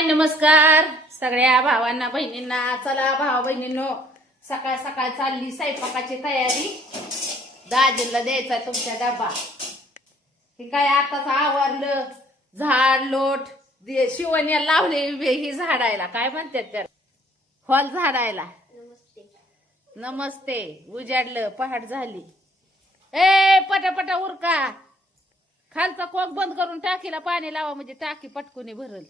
हाय नमस्कार सगळ्या भावांना बहिणींना. चला भावा बहिणींनो, सकाळ सकाळ चालली स्वयंपाकाची तयारी. दाजीला द्यायचा तुमच्या डबा. हे काय आताच आवरलं, झाड लोट शिवण्या लावले ही झाडायला, काय म्हणतात त्याला, फॉल झाडायला. नमस्ते. उजाडलं, पहाट झाली. ए पटापटा उरका, खालचा कोक बंद करून टाकीला पाणी लावा, म्हणजे टाकी पटकुनी भरल.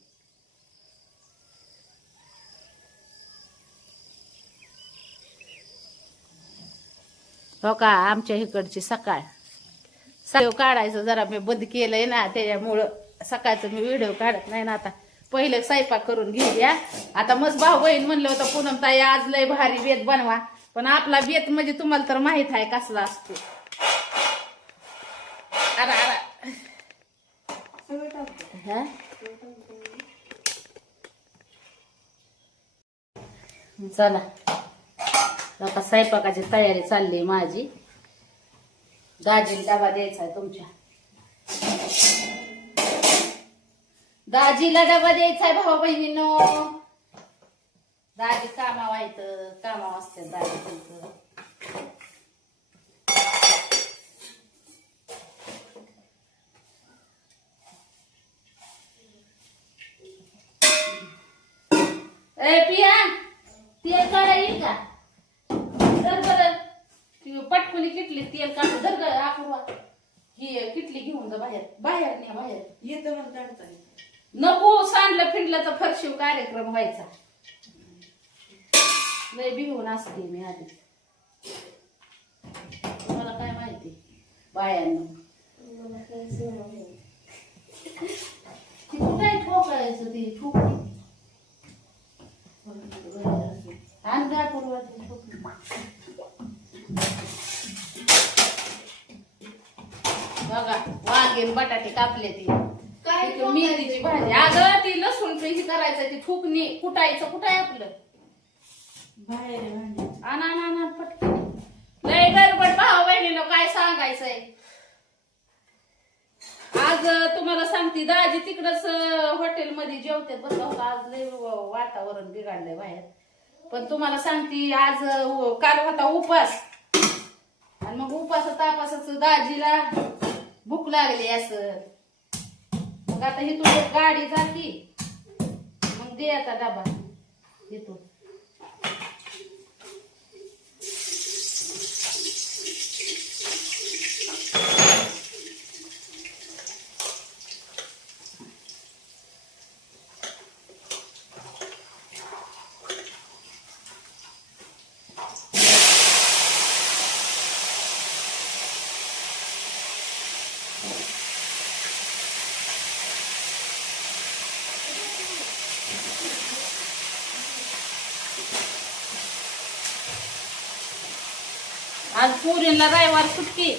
हो का, आमच्या इकडची सकाळ सकाळ काढायचं जरा मी बंद केलंय ना, त्याच्यामुळं सकाळचं मी व्हिडिओ काढत नाही ना. आता पहिलं स्वयंपाक करून घेऊया. आता मस्त भाऊ बहीण म्हणलं होतं पूनम ताई आज लय भारी बेत बनवा, पण आपला बेत म्हणजे तुम्हाला तर माहित आहे कसला असतो. अरे हा चला आता स्वयंपाकाची तयारी चालली माझी. दाजीला डबा द्यायचा आहे तुमच्या. दाजीला डबा द्यायचा आहे भाऊ बहिणींनो. दाजी कामावर आहेत, कामावर असते दाजी तुमचं. ए पिया, तेल काढा येईल का? जर बरं पटकुनी किटली तेल काढ जर ग अपूर्वा, ही किटली घेऊन जा बाहेर. बाहेर नाही, बाहेर येतं मग काढता नको. सांडलं फिंडलं तर फरशीव कार्यक्रम व्हायचा. लय बिहून असते मी आधी, तुम्हाला काय माहिती बायांना. ती कुठे ठोकायचं, ती ठोकली आणि द्या पूर्वाची ठोकली. बघा वांगे बटाटे कापले, ती काय मेथीची भाजी. अगं ती लसूण ही करायचं, ती ठुकणी कुटायचं. कुठं आहे आपलं बाहेर भांडी आणा पटकन. लय गडबड भाऊ बहिणीला काय सांगायचंय. आज तुम्हाला सांगते, दाजी तिकडच हॉटेलमध्ये जेवतात बरं होतं. आज लय वातावरण बिघडलंय बाहेर. पण तुम्हाला सांगते आज काल होता उपास, आणि मग उपास तापासाच दाजीला भूक लागली असं. मग आता ही तुझी गाडी जाती, मग दे आता डबा येतो. आज पोरींला रविवार सुट्टी.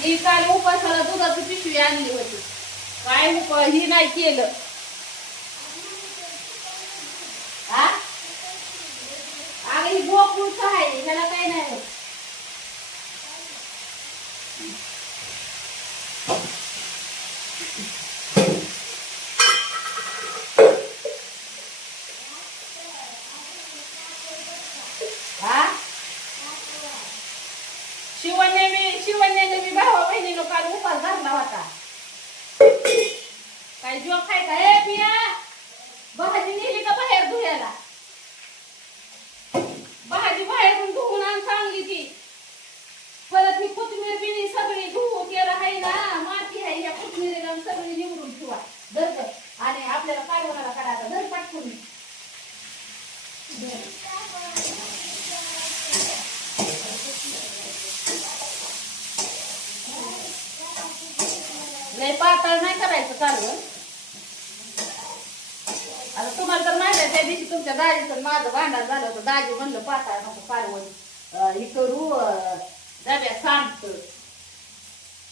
मी काल उपासाला दुधाची पिशवी आणली होती, काय ही नाही केलं. हा अगं ही गोकुळच आहे, ह्याला काय नाही होत. हा शिवण्याने मी भावा बहिणीनं काल उपास धरला होता. काय जोक आहे का? ए पिया, भाजी नेली का बाहेर धुयाला? भाजी बाहेरून धुवून आण चांगली ती. परत ही कोथिंबीर बिनी सगळी धुवू केलं आहे ना, माती आहे ह्या कोथिंबीरीला सगळी निवडून ठेवा. धर आणि आपल्याला काय होणार काढायचा, धर पाठवून. लय पातळ नाही करायचं कालवण. आता तुम्हाला तर माहिती आहे त्या दिवशी तुमच्या दाजीचं माझं भांडण झालं होतं. दाजी म्हणलं पातळ नको कालवण हे करू डब्यात सांगत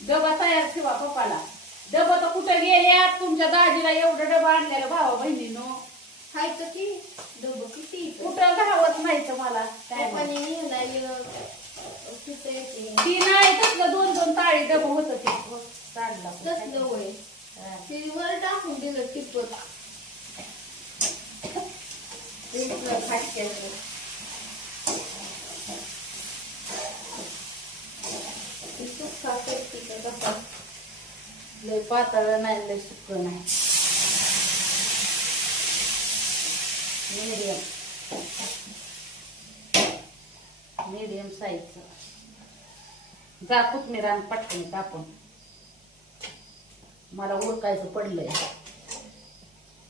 डबा तयार ठेवा पप्पाला. डबा तर कुठं गेल्या तुमच्या दाजीला एवढं डबा आणलेलं भावा बहिणीनं खायचं की डबं किती कुठं घावत नाही तर मला काय पप्पाने नेला तिथं येते ती नाही तसलं 2-2 ताळी डबं होत ते काढला तसलं वय ते वर टाकून दिलं टिपत खाटक्याचं. सुक्का करते का लय पातळ नाही लय सुक्क नाही मीडियम साईजचं. जा कोथमीर आणि पटकन कापून मला उरकायचं पडलंय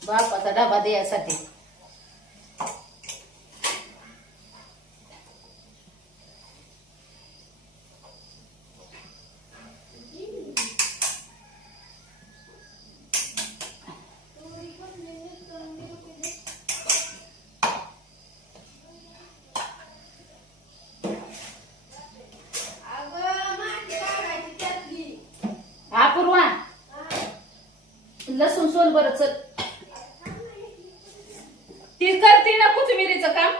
बापाचा डबा द्यायसाठी. अपूर्वा लसूण सोल बरं चल. ती करते ना कोथिंबिरीचं काम.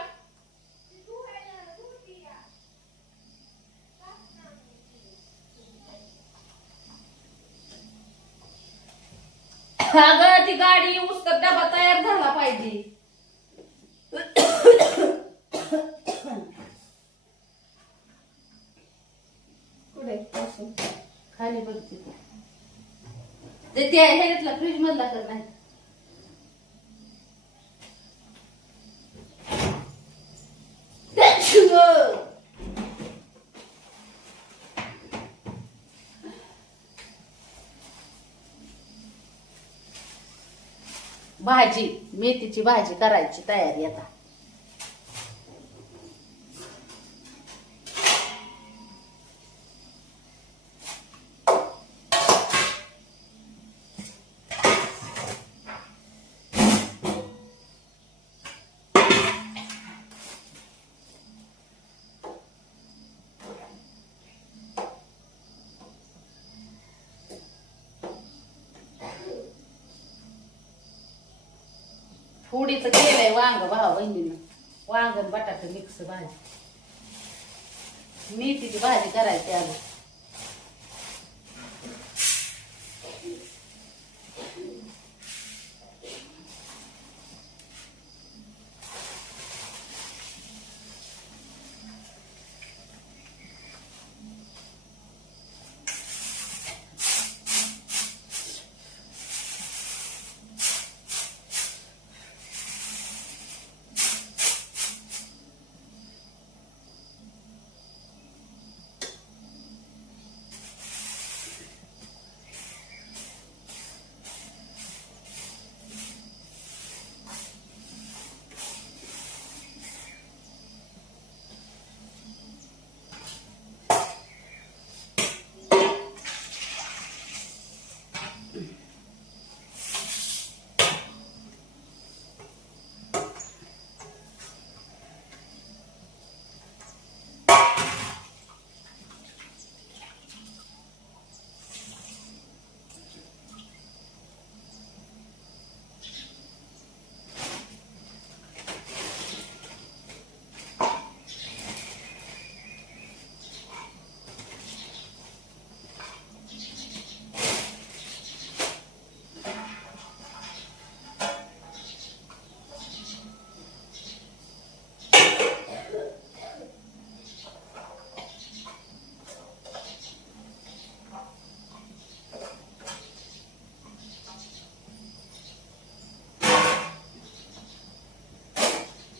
अगं ती गाडी उसकत डबा तयार झाला पाहिजे. पुढे खाली बघते ते त्या ह्याच्यातला फ्रीज मधला कर नाही. भाजी मेथीची भाजी करायची तयारी आता. फोडीचं केलंय वांग भावा बहिणीनं. वांग आणि बटाटे मिक्स भाजी. मेथीची भाजी करायची आज.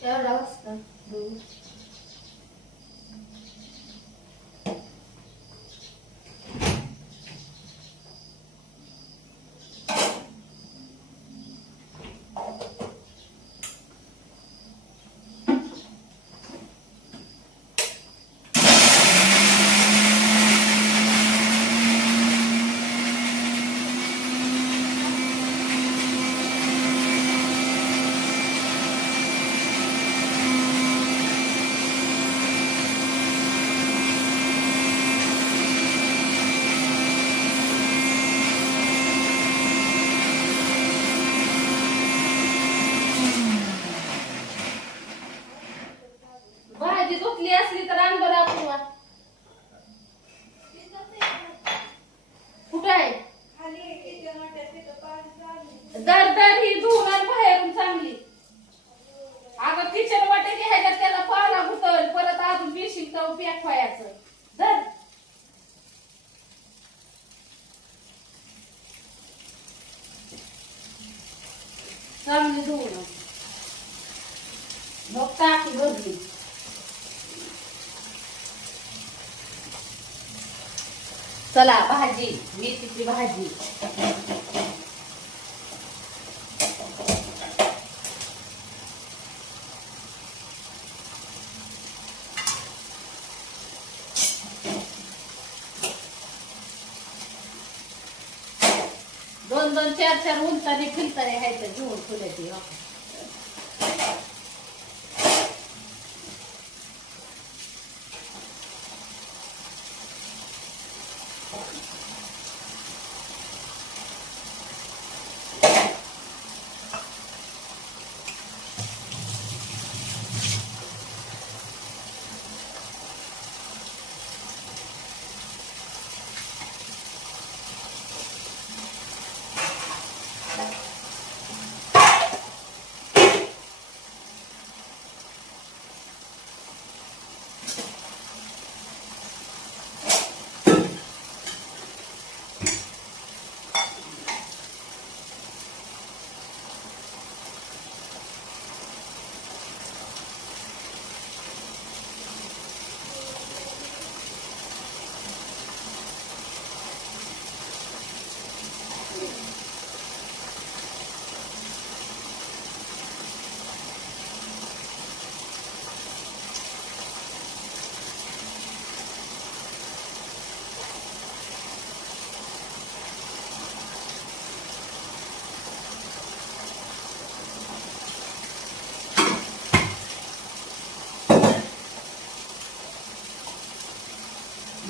एवढा वाजता धुतली असली तर आण बरं अपूर्वा. कुठं आहे दर दर ही धुणार बाहेरून चांगली. अगं किचन वाटे घ्यायला त्याला पाला गुतल परत अजून बेशिक तर पॅक व्हायचं. धर चांगली धुवून मग टाकी भरली. चला भाजी मेथीची भाजी. दोन दोन चार चार उंचाने फिरताने आहेत घेऊन फुल्याची.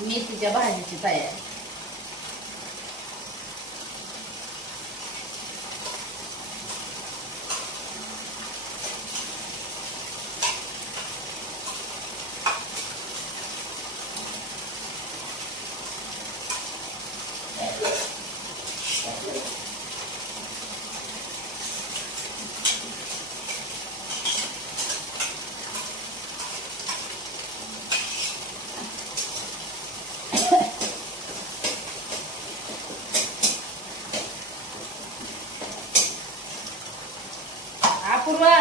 मेथीच्या भाजीची तयारी. अपूर्वा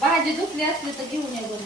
भाजी धुतली असली तर घेऊन ये बरं.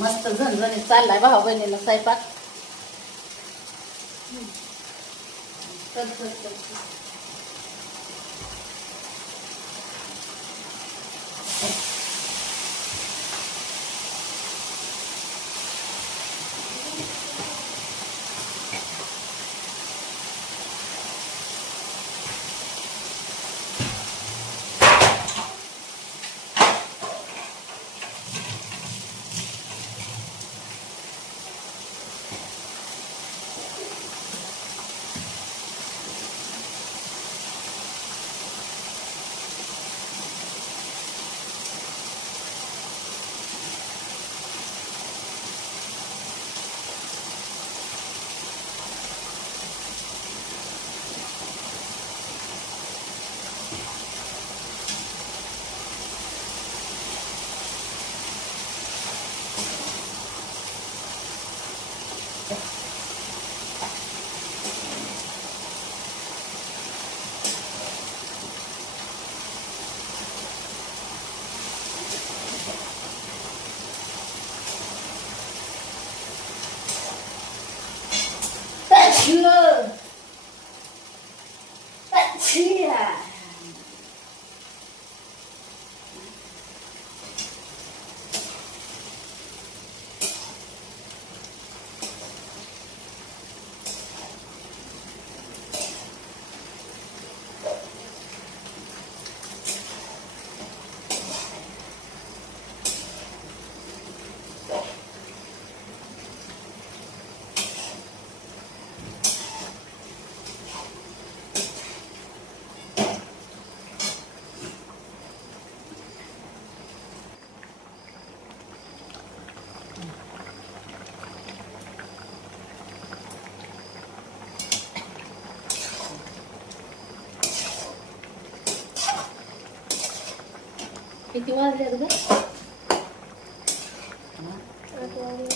मस्त झणझणीत चाललाय भाऊ बहिणीला स्वयंपाक. चल चल चल. किती वाजल्यात ग? 8 वाजले.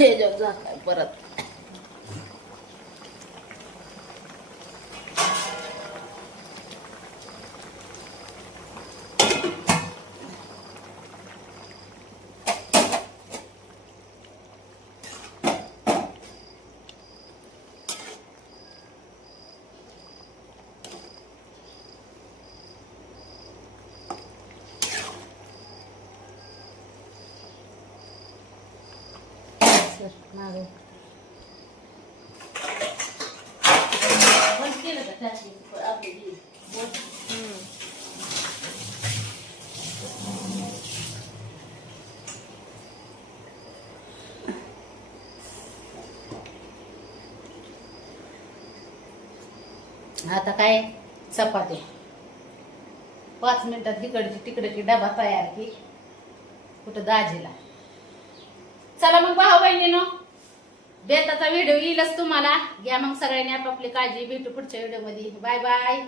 हे जो झालाय परत. मागं. बंद केलं का टाकी? आपली ही बोट. आता काय चपाती 5 मिनिटात तिकडची तिकडची डबा तयार की कुठं दाजीला. चला मग भाऊ बहिणीनो, बेताचा व्हिडिओ येईलच तुम्हाला. घ्या मग सगळ्यांनी आपापली काळजी. भेटू पुढच्या व्हिडिओ मध्ये. Bye bye.